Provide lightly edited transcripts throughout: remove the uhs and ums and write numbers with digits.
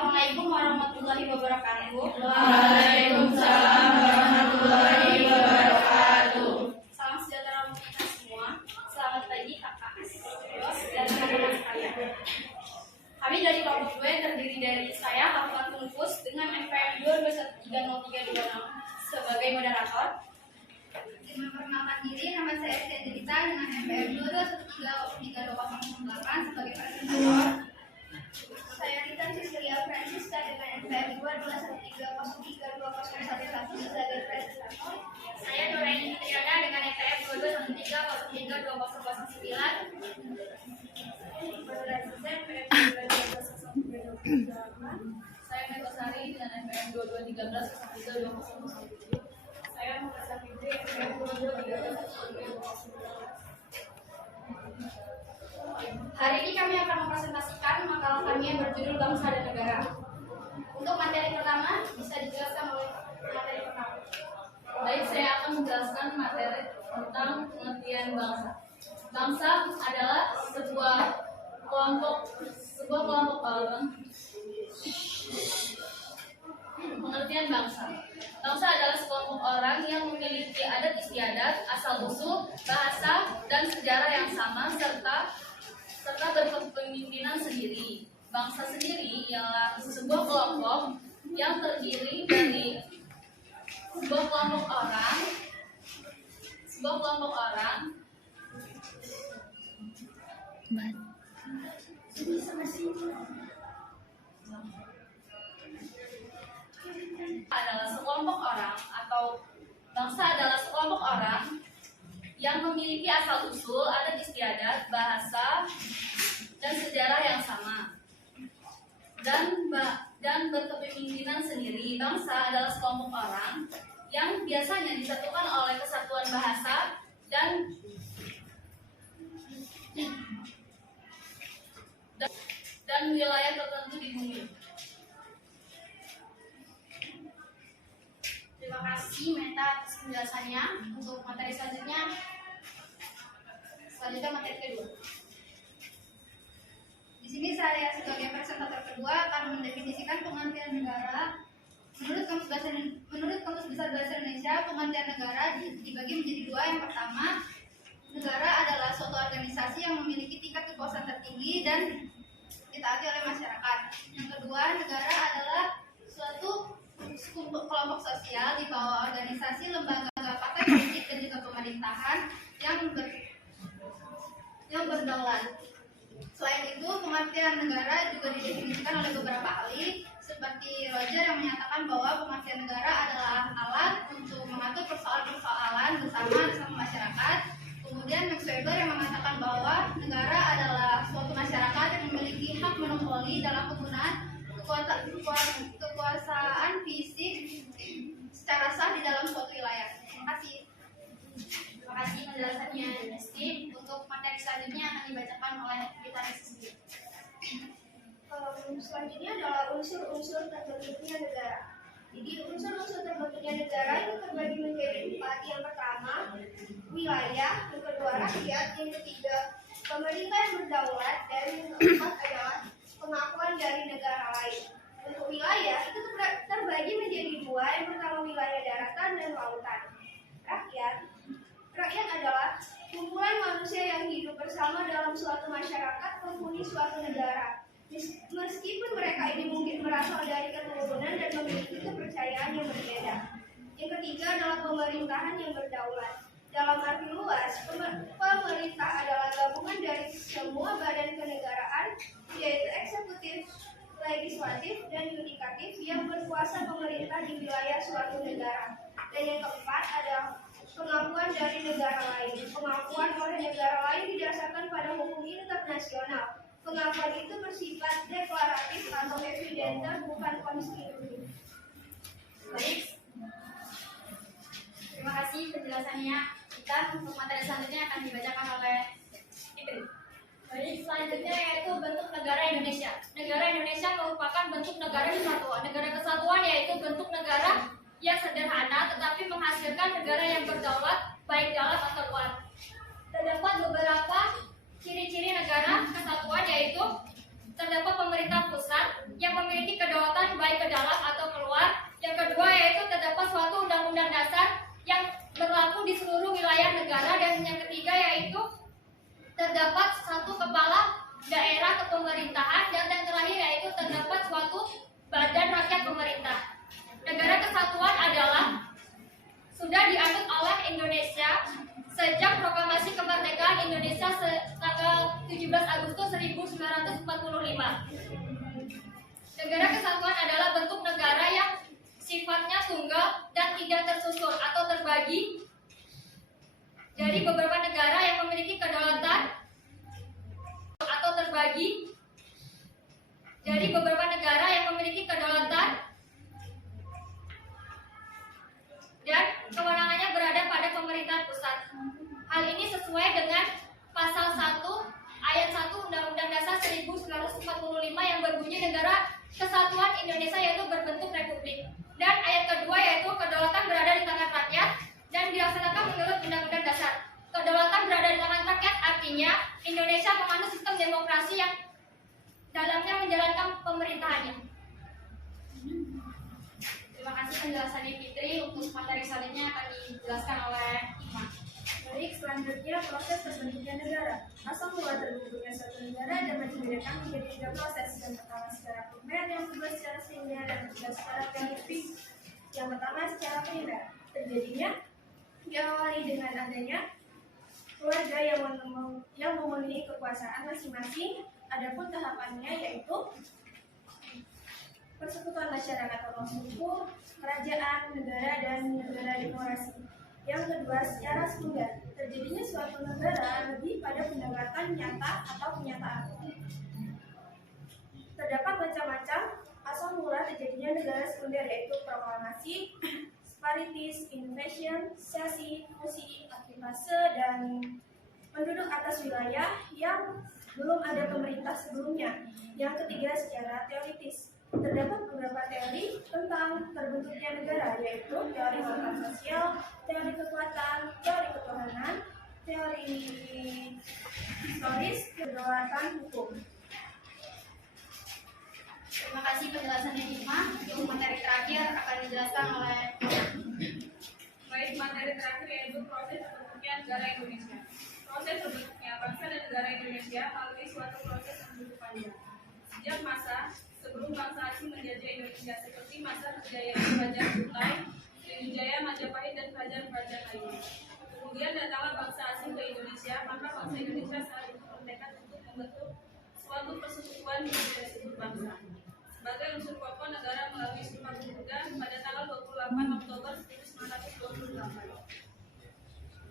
Assalamualaikum warahmatullahi wabarakatuh. Waalaikumsalam warahmatullahi wabarakatuh. Salam sejahtera untuk kita semua. Selamat pagi kakak, bos, dan teman-teman sekalian. Kami dari kelompok 2 yang terdiri dari saya, Hafal Tunfus, dengan MPM 2213036 sebagai moderator. Memperkenalkan diri, nama saya Estian Dita dengan MPM 2213038 sebagai presentator. Saya Rita Cecilia Francisca dengan MPM 22130320111 sebagai presentator. Saya Nuraini Fitriana dengan MPM 22130320111. Saya Megosari dengan MPM 2213 Saya Muhammad Fitri MPM 2213. Hari ini kami akan mempresentasikan makalah kami yang berjudul Bangsa dan Negara. Untuk materi pertama bisa dijelaskan oleh materi pertama. Baik, saya akan menjelaskan materi tentang pengertian bangsa. Bangsa adalah sebuah kelompok orang. Pengertian bangsa. Bangsa adalah sekelompok orang yang memiliki adat istiadat, asal-usul, bahasa, dan sejarah yang sama serta berkepemimpinan sendiri. Bangsa sendiri ialah sebuah kelompok yang terdiri dari sebuah kelompok orang adalah sekelompok orang atau bangsa adalah sekelompok orang yang memiliki asal-usul, adat istiadat, bahasa, dan sejarah yang sama dan berkepemimpinan sendiri. Bangsa adalah sekelompok orang yang biasanya disatukan oleh kesatuan bahasa dan wilayah tertentu di bumi. Terima kasih Meta atas penjelasannya. Untuk materi selanjutnya materi kedua. Di sini saya sebagai presentator kedua akan mendefinisikan pengertian negara. Menurut Kamus Besar Bahasa Indonesia, pengertian negara dibagi menjadi dua. Yang pertama, negara adalah suatu organisasi yang memiliki tingkat kekuasaan tertinggi dan ditaati oleh masyarakat. Yang kedua, negara adalah suatu kelompok sosial di bawah organisasi, lembaga, partai politik, dan juga pemerintahan yang berdaulat. Selain itu, pengertian negara juga didefinisikan oleh beberapa ahli, seperti Roger yang menyatakan bahwa pengertian negara adalah alat untuk mengatur persoalan-persoalan bersama masyarakat. Kemudian Max Weber yang mengatakan bahwa negara adalah suatu masyarakat yang memiliki hak monopoli dalam penggunaan kekuasaan fisik secara sah di dalam suatu wilayah. Terima kasih. Terima kasih penjelasannya Esti. Untuk materi selanjutnya akan dibacakan oleh kita sendiri. Selanjutnya adalah unsur-unsur terbentuknya negara. Jadi unsur-unsur terbentuknya negara itu terbagi menjadi 4. Yang pertama, wilayah. Yang kedua, rakyat. Yang ketiga, pemerintah yang berdaulat. Dan yang keempat adalah pengakuan dari negara lain. Untuk wilayah itu terbagi menjadi 2. Yang pertama, wilayah daratan dan lautan. Rakyat adalah kumpulan manusia yang hidup bersama dalam suatu masyarakat penghuni suatu negara. Meskipun mereka ini mungkin berasal dari keturunan dan memiliki kepercayaan yang berbeda. Yang ketiga adalah pemerintahan yang berdaulat. Dalam arti luas, pemerintah adalah gabungan dari semua badan kenegaraan, yaitu eksekutif, legislatif, dan yudikatif yang berkuasa pemerintah di wilayah suatu negara. Dan yang keempat adalah pengakuan dari negara lain. Pengakuan oleh negara lain didasarkan pada hukum internasional. Pengakuan itu bersifat deklaratif atau evidenter, bukan konstitusi. Baik. Terima kasih penjelasannya. Kita untuk materi selanjutnya akan dibacakan oleh Fitri. Baik, selanjutnya yaitu bentuk negara Indonesia. Negara Indonesia merupakan bentuk negara kesatuan. Negara kesatuan yaitu bentuk negara yang sederhana tetapi menghasilkan negara yang berdaulat baik dalam atau luar. Terdapat beberapa ciri-ciri negara kesatuan yaitu terdapat pemerintah pusat yang memiliki kedaulatan terdapat satu kepala daerah kepemerintahan, dan yang terakhir yaitu terdapat suatu badan rakyat pemerintah. Negara kesatuan adalah sudah dianut oleh Indonesia sejak proklamasi kemerdekaan Indonesia tanggal 17 Agustus 1945. Negara kesatuan adalah bentuk negara yang sifatnya tunggal dan tidak tersusun atau terbagi dari beberapa negara yang memiliki kedaulatan atau terbagi dari beberapa negara yang memiliki kedaulatan dan kewenangannya berada pada pemerintahan pusat. Hal ini sesuai dengan pasal 1 ayat 1 Undang-Undang Dasar 1945 yang berbunyi negara kesatuan Indonesia yaitu berbentuk republik. Dan ayat kedua yaitu kedaulatan berada di tangan rakyat dan dilaksanakan menurut Undang-Undang Dasar. Kedaulatan berada di tangan rakyat artinya Indonesia menganut sistem demokrasi yang dalamnya menjalankan pemerintahannya. Terima kasih penjelasannya Fitri. Untuk materi selanjutnya akan dijelaskan oleh Ima. Baik, selanjutnya proses terbentuknya negara. Asal mula terbentuknya suatu negara dapat dibedakan menjadi 3 proses. Yang pertama secara primer, yang kedua secara sekunder, dan ketiga secara teoritis. Yang pertama secara primer, terjadinya diawali dengan adanya keluarga yang memenuhi kekuasaan masing-masing. Adapun tahapannya yaitu persekutuan masyarakat atau suku, kerajaan, negara, dan negara demokrasi. Yang kedua, secara sekunder, terjadinya suatu negara lebih pada pendekatan nyata atau kenyataan. Terdapat macam-macam asal mula terjadinya negara sekunder yaitu proklamasi, separatis, invasion, sesi, fusi, aktivase, dan penduduk atas wilayah yang belum ada pemerintah sebelumnya. Yang ketiga, secara teoritis. Terdapat beberapa teori tentang terbentuknya negara, yaitu teori tentang sosial, teori kekuatan, teori ketuhanan, teori historis, kedaulatan hukum. Terima kasih penjelasannya Ima. Untuk materi terakhir akan dijelaskan oleh Baik, materi terakhir yaitu proses terbentuknya negara Indonesia. Proses terbentuknya bangsa dan negara Indonesia melalui suatu proses yang cukup panjang. Sejak masa sebelum bangsa asing menjajah Indonesia, seperti masa kejayaan Kerajaan Kutai, Sriwijaya, Majapahit, dan kerajaan-kerajaan lainnya. Kemudian datanglah bangsa asing ke Indonesia, maka bangsa Indonesia saat itu bertekad untuk membentuk suatu persekutuan yang disebut bangsa. Sebagai unsur pokok negara melalui Sumpah Pemuda pada tanggal 28 Oktober 1928.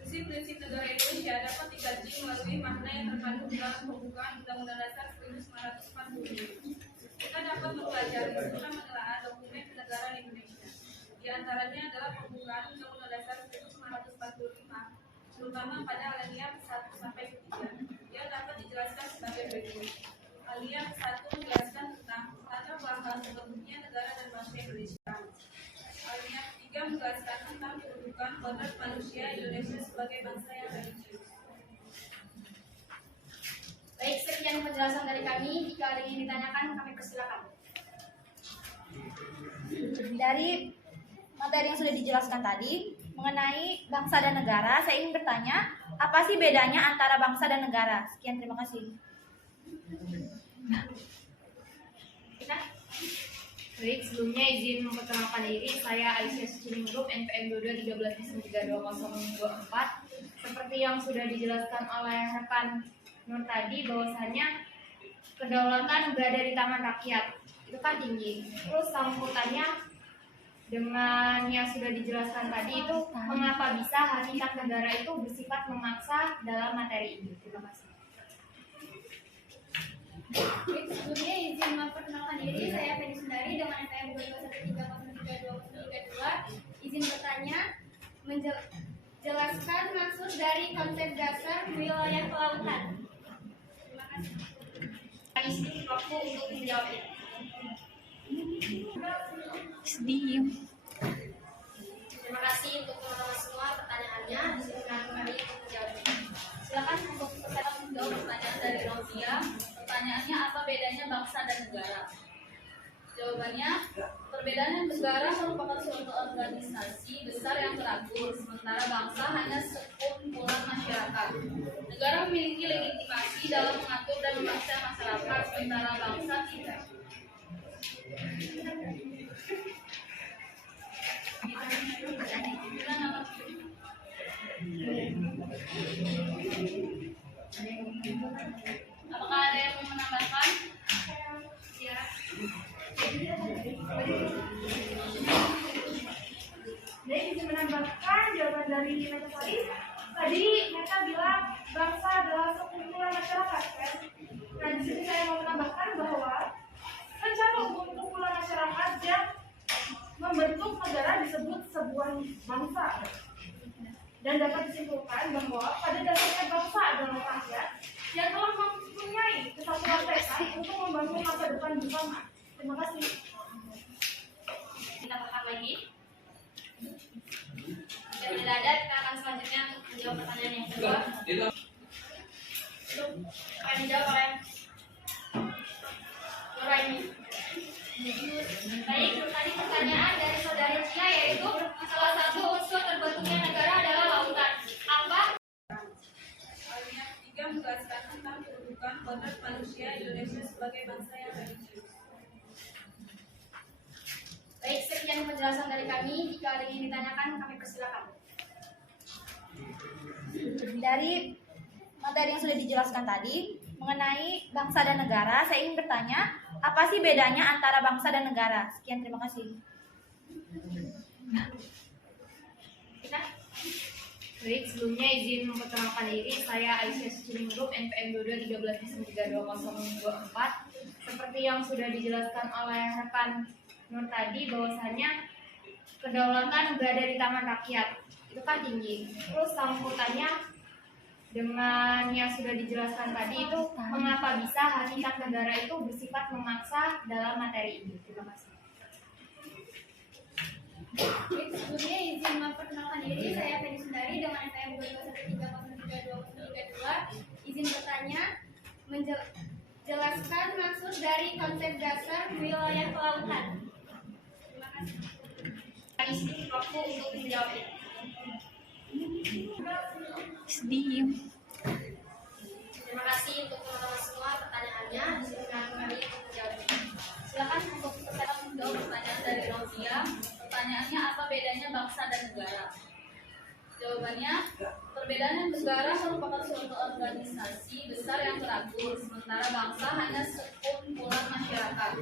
Prinsip-prinsip negara Indonesia dapat dikaji melalui makna yang terkandung dalam pembukaan Undang-Undang Dasar 1945. Kita dapat mempelajari serta menelaah dokumen kenegaraan Indonesia. Di antaranya adalah pembukaan Undang-Undang Dasar 1945, terutama pada alinea 1 sampai 3, yang dapat dijelaskan sebagai berikut. Alinea 1 menjelaskan tentang tata pelaksanaan terbentuknya negara dan bangsa Indonesia. Alinea 3 menjelaskan tentang kedudukan kodrat manusia Indonesia sebagai bangsa yang religius. Baik, sekian penjelasan dari kami. Jika ada yang ditanyakan, kami persilakan. Dari materi yang sudah dijelaskan tadi mengenai bangsa dan negara, saya ingin bertanya, apa sih bedanya antara bangsa dan negara? Sekian, terima kasih. Baik, sebelumnya izin memperkenalkan diri, saya Aisyah Suciningrup, NPM 2213-32024. Seperti yang sudah dijelaskan oleh rekan Nur tadi, bahwasannya kedaulatan berada di tangan rakyat, itu kan tinggi. Terus sangkutannya dengan yang sudah dijelaskan tadi itu, mengapa bisa hakikat negara itu bersifat memaksa dalam materi ini? Terima kasih. Baik, sebelumnya izin memperkenalkan diri, saya Feni Sundari dengan NPM 2213-032. Izin bertanya, menjelaskan maksud dari konsep dasar wilayah kelautan. Terima kasih. Isi waktu untuk menjawabnya. Terima kasih untuk teman-teman semua pertanyaannya. Disilakan kami untuk menjawabnya. Silakan untuk peserta menjawab pertanyaan dari Claudia. Pertanyaannya, apa bedanya bangsa dan negara? Jawabannya, perbedaan negara merupakan suatu organisasi besar yang teratur, sementara bangsa hanya sekumpulan masyarakat. Negara memiliki legitimasi dalam mengatur dan memaksa masyarakat, sementara bangsa tidak. Apakah ada yang mau menambahkan? Ya. Jadi bisa menambahkan jawaban dari Metaforis. Tadi mereka bilang bangsa adalah sekumpulan masyarakat, kan? Nah, di sini saya mau menambahkan bahwa rencana kumpulan masyarakat yang membentuk negara disebut sebuah bangsa. Dan dapat disimpulkan bahwa pada dasarnya bangsa adalah rakyat yang telah mempunyai kesatuan tekad untuk membangun masa depan bersama. Terima kasih. Kita makan lagi. Dan tidak ada, kita akan selanjutnya untuk menjawab pertanyaan yang kedua. Akan dijawab oleh Nuraini. Baik, tadi pertanyaan dari saudari Cia yaitu salah satu unsur terbentuknya negara adalah lautan. Apa? Alinea 3 menjelaskan tentang kedudukan kodrat manusia Indonesia sebagai bangsa yang religius. Baik, sekian penjelasan dari kami. Jika ada yang ingin ditanyakan, kami persilakan. Dari materi yang sudah dijelaskan tadi mengenai bangsa dan negara, saya ingin bertanya, apa sih bedanya antara bangsa dan negara? Sekian, terima kasih. Kita Baik, sebelumnya izin memperkenalkan diri, saya Aisyah Suciningrup, NPM 2213932024. Seperti yang sudah dijelaskan oleh rekan Nur tadi, bahwasannya kedaulatan berada di tangan rakyat, itu kan tinggi. Terus sambutannya dengan yang sudah dijelaskan tadi itu, mengapa bisa hakikat negara itu bersifat memaksa dalam materi ini. Terima kasih. Baik, sebelumnya izin memperkenalkan diri, saya Feni Sundari dengan NPM 2213032032. Izin bertanya, menjelaskan maksud dari konsep dasar wilayah kelautan. Terima kasih. Kami isi waktu untuk menjawabnya. Terima kasih untuk teman-teman semua pertanyaannya. Silakan kami untuk menjawabnya. Silakan untuk peserta menjawab pertanyaan dari Rosia. Pertanyaannya, apa bedanya bangsa dan negara? Jawabannya, perbedaan negara merupakan suatu organisasi besar yang teratur, sementara bangsa hanya sekumpulan masyarakat.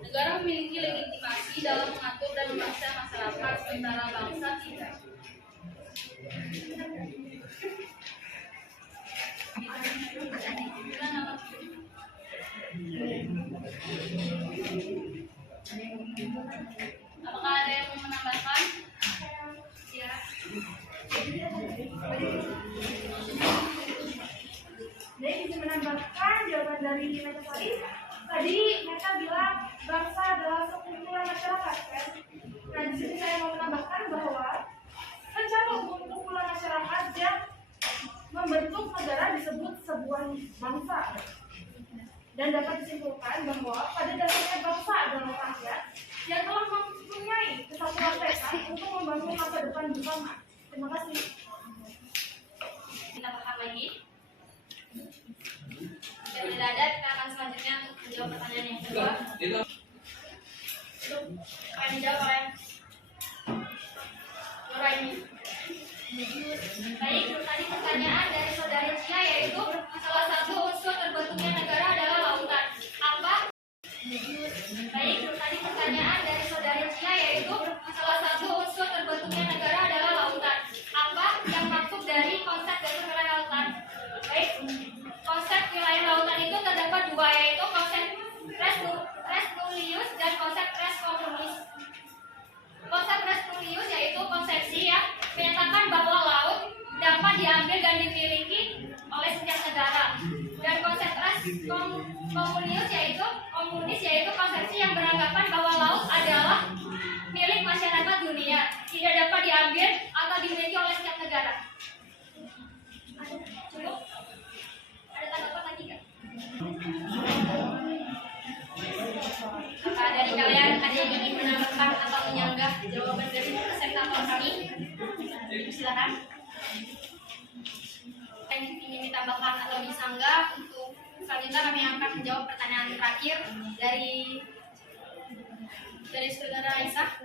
Negara memiliki legitimasi dalam mengatur dan memaksa masyarakat, sementara bangsa tidak. Apakah ada yang mau menambahkan? Ya. Jadi bisa menambahkan jawaban dari Metaforis. Tadi mereka bilang bangsa adalah sekumpulan masyarakat, kan? Nah, di sini saya mau menambahkan bahwa rencana kumpulan masyarakat yang membentuk negara disebut sebuah bangsa. Dan dapat disimpulkan bahwa pada dasarnya bangsa adalah rakyat yang telah mempunyai kesatuan tekad untuk membangun masa depan bersama. Terima kasih. Kita makan lagi. Jika tidak ada, kita akan selanjutnya untuk menjawab pertanyaan yang kedua. Akan dijawab oleh Nuraini. Baik, tadi pertanyaan dari saudari Cia yaitu salah satu unsur terbentuknya negara adalah lautan. Apa? Baik, tadi pertanyaan dari saudari Cia yaitu salah satu unsur terbentuknya negara adalah lautan. Apa yang maksud dari konsep dasar wilayah lautan? Baik, konsep wilayah lautan itu terdapat dua, yaitu konsep res nullius dan konsep res communis. Konsep res nullius yaitu konsepsi yang menyatakan bahwa laut dapat diambil dan dimiliki oleh setiap negara. Dan konsep res komunis yaitu konsepsi yang beranggapan bahwa laut adalah milik masyarakat dunia, tidak dapat diambil atau dimiliki oleh setiap negara. Cukup? Ada tanggapan lagi nggak? Dari kalian Silakan. Yang ingin ditambahkan atau disanggah untuk selanjutnya kami akan menjawab pertanyaan terakhir dari saudara Aisyah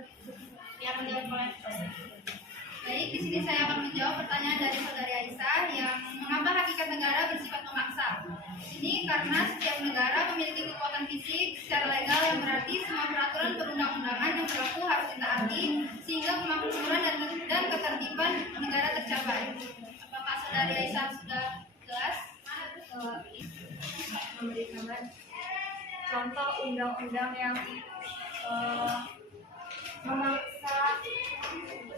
yang menjawab oleh dosen. Baik, di sini saya akan menjawab pertanyaan dari saudari Aisyah yang mengapa hakikat negara bersifat memaksa. Ini karena setiap negara memiliki kekuatan fisik secara legal yang berarti semua peraturan perundang-undangan yang berlaku harus ditaati sehingga kemakmuran dan ketertiban negara tercapai. Apakah saudari Aisyah sudah jelas? Memberikan contoh undang-undang yang memaksa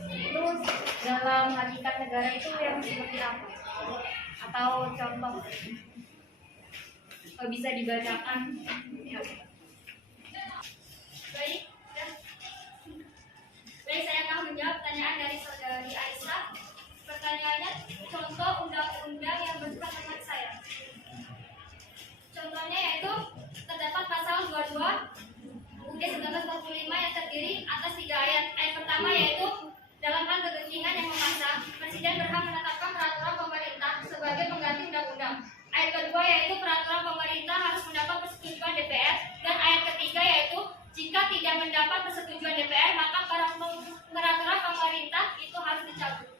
itu dalam hakikat negara itu yang seperti apa? Atau contoh bisa dibacakan? Baik, saya akan menjawab pertanyaan dari saudari Aisyah. Pertanyaannya, contoh undang-undang yang bersifat memaksa ya. Contohnya yaitu terdapat pasal 22 UUD 1945 yang terdiri atas 3 ayat. Ayat pertama yaitu dalam hal kegentingan yang memaksa, Presiden berhak menetapkan peraturan pemerintah sebagai pengganti undang-undang. Ayat kedua yaitu peraturan pemerintah harus mendapat persetujuan DPR, dan ayat ketiga yaitu jika tidak mendapat persetujuan DPR maka peraturan pemerintah itu harus dicabut.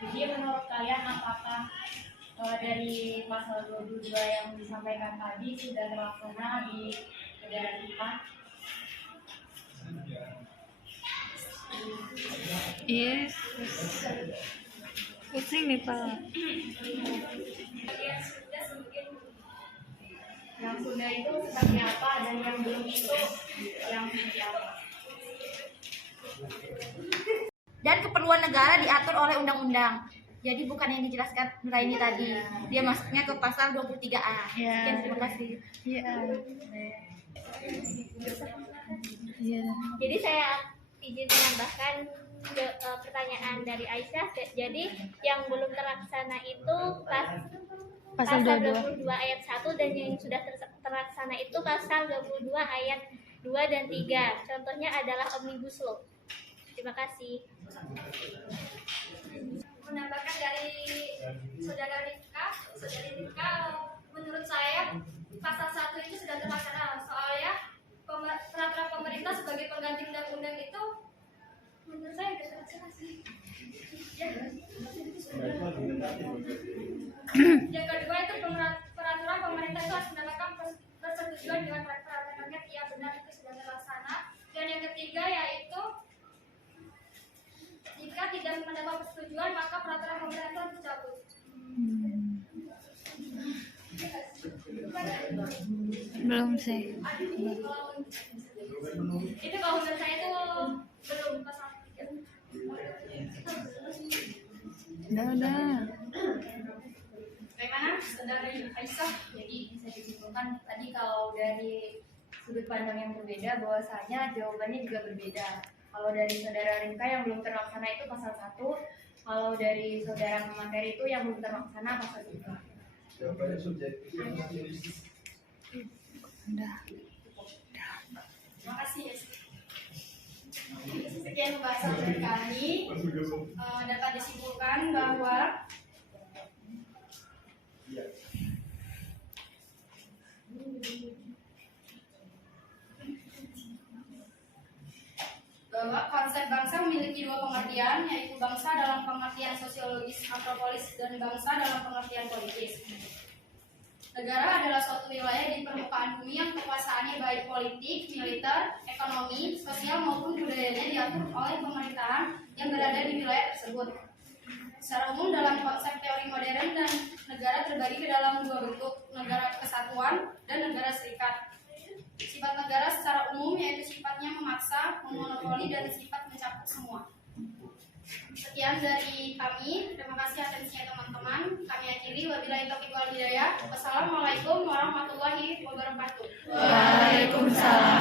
Jadi menurut kalian apakah dari pasal 22 yang disampaikan tadi sudah terlaksana di negara kita? Yes. Pusing nih Pak. Yang sudah itu seperti apa dan yang belum itu yang seperti apa? Dan keperluan negara diatur oleh undang-undang. Jadi bukan yang dijelaskan Nuraini tadi. Dia masuknya ke pasal 23A. Ya. Sekian, terima kasih. Iya. Iya. Jadi saya izin menambahkan pertanyaan dari Aisyah. Jadi yang belum terlaksana itu pasal 22 ayat 1, dan yang sudah terlaksana itu pasal 22 ayat 2 dan 3. Contohnya adalah Omnibus Law. Terima kasih. Menambahkan dari saudari Rifka, menurut saya pasal 1 itu sudah terlaksana. Soalnya peraturan pemerintah sebagai pengganti undang-undang itu menurut saya sudah terlaksana sih. Ya. Yang kedua itu peraturan pemerintah itu harus mendapatkan persetujuan dengan peraturan rakyat. Iya benar, itu sudah terlaksana. Dan yang ketiga yaitu jika tidak mendapat persetujuan maka peraturan pemerintah harus dicabut. Belum sih. Itu kalau menurut saya itu belum pasal 3. Udah. Bagaimana saudari Aisyah? Jadi bisa disimpulkan tadi kalau dari sudut pandang yang berbeda bahwasanya jawabannya juga berbeda. Kalau dari saudara Rinka yang belum terlaksana itu pasal 1, kalau dari saudara pemateri itu yang belum terlaksana pasal 3. Jawabannya subjektif. Udah. Terima kasih ya. Sekian pembahasan dari kami. Dapat disimpulkan bahwa konsep bangsa memiliki 2 pengertian, yaitu bangsa dalam pengertian sosiologis antropologis dan bangsa dalam pengertian politis. Negara adalah suatu wilayah di permukaan bumi yang kekuasaannya baik politik, militer, ekonomi, sosial maupun budayanya diatur oleh pemerintahan yang berada di wilayah tersebut. Secara umum dalam konsep teori modern, dan negara terbagi ke dalam 2 bentuk, negara kesatuan dan negara serikat. Sifat negara secara umum yaitu sifatnya memaksa, memonopoli, dan sifat mencakup semua. Sekian dari kami. Terima kasih atensinya teman-teman. Kami akhiri. Wabillahi taufiq wal hidayah. Wassalamualaikum warahmatullahi wabarakatuh. Waalaikumsalam.